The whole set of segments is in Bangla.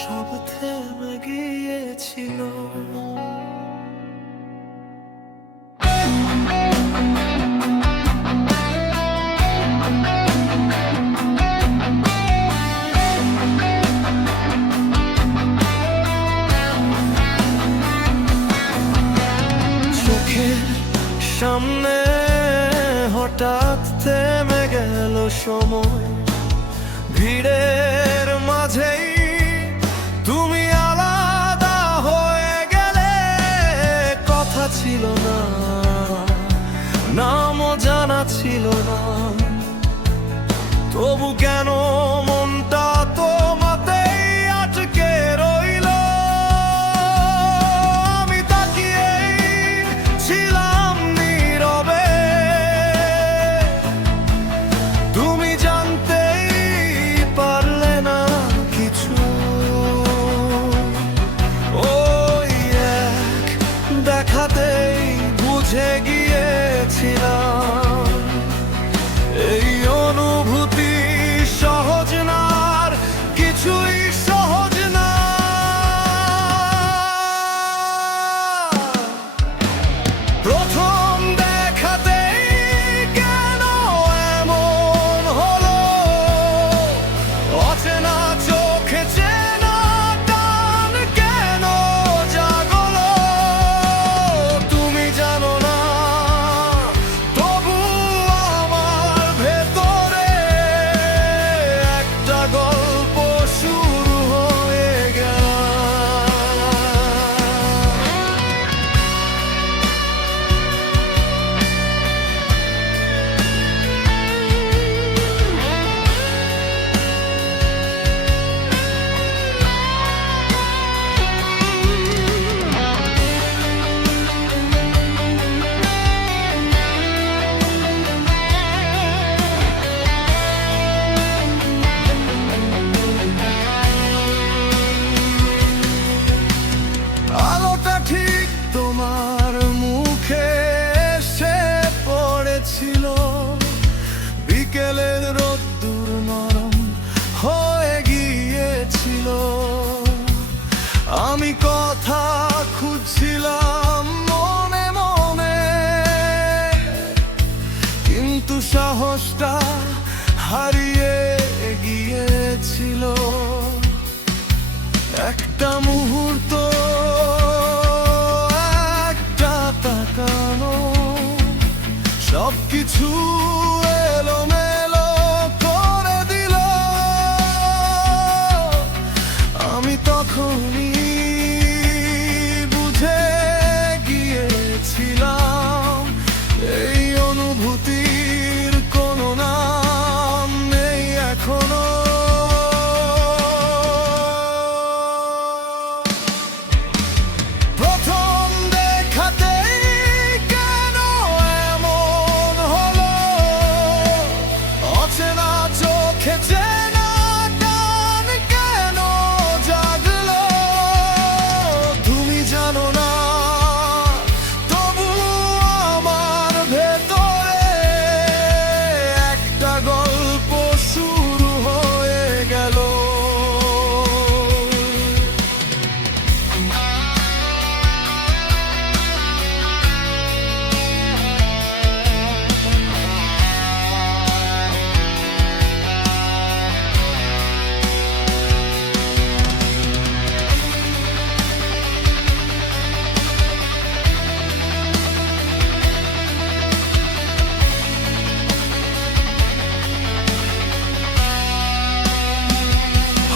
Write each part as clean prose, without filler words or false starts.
সব থেমে গিয়েছিল। চোখের সামনে হঠাৎ থেমে গেল সময়, ভিড়ের মাঝেই তুমি আলাদা হয়ে গেলে। কথা ছিল না, নামও জানা ছিল না, তবু কেন মনটা তোমাতেই আটকে রইল। আমি তাকিয়েই ছিলাম নীরবে, তুমি জানতেই পারলে না কিছু। ওই এক দেখাতেই বুঝে গিয়েছিলাম এই অনুভূতি সহজ না, আর কিছুই সহজ না। প্রথম দেখাতেই কেন এমন হলো, অচেনা চোখে চেনা টান কেন জাগলো। তুমি জানো না, তবু আমার ভেতরে একটা গল্প শুরু হয়ে গেল। আলোটা ঠিক তোমার মুখে এসে পড়েছিল, বিকেলের রোদ্দুর নরম হয়ে গিয়েছিল। আমি কথা খুঁজছিলাম মনে মনে, কিন্তু সাহসটা হারিয়ে গিয়েছিল। একটা মুহূর্ত, একটা তাকানো, সবকিছু এলোমেলো করে দিল। আমি তখনই বুঝে গিয়েছিলাম এই অনুভূতির কোনো নাম নেই এখনো। প্রথম দেখাতেই কেন এমন হলো, অচেনা চোখে চেনা টান কেন জাগলো। তুমি জানো না, তবু আমার ভেতরে একটা গল্প শুরু হয়ে গেল।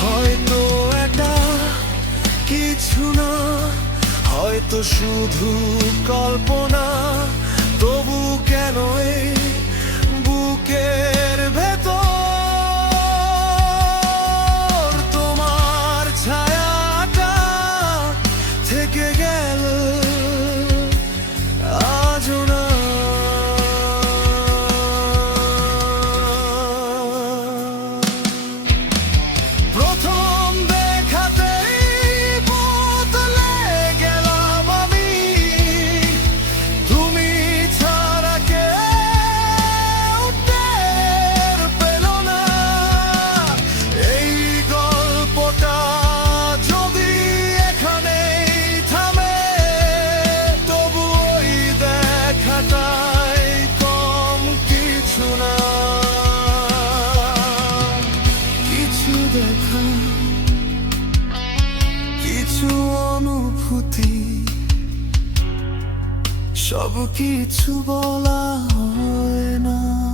হয়তো এটা কিছু না, হয়তো শুধু কল্পনা, তবু কেন এই বুকের ভেতর তোমার ছায়াটা থেকে গেল আজও না। প্রথম দেখাতেই বদলে গেলাম আমি, তুমি ছাড়া কে সব কিছু বলা হয় না।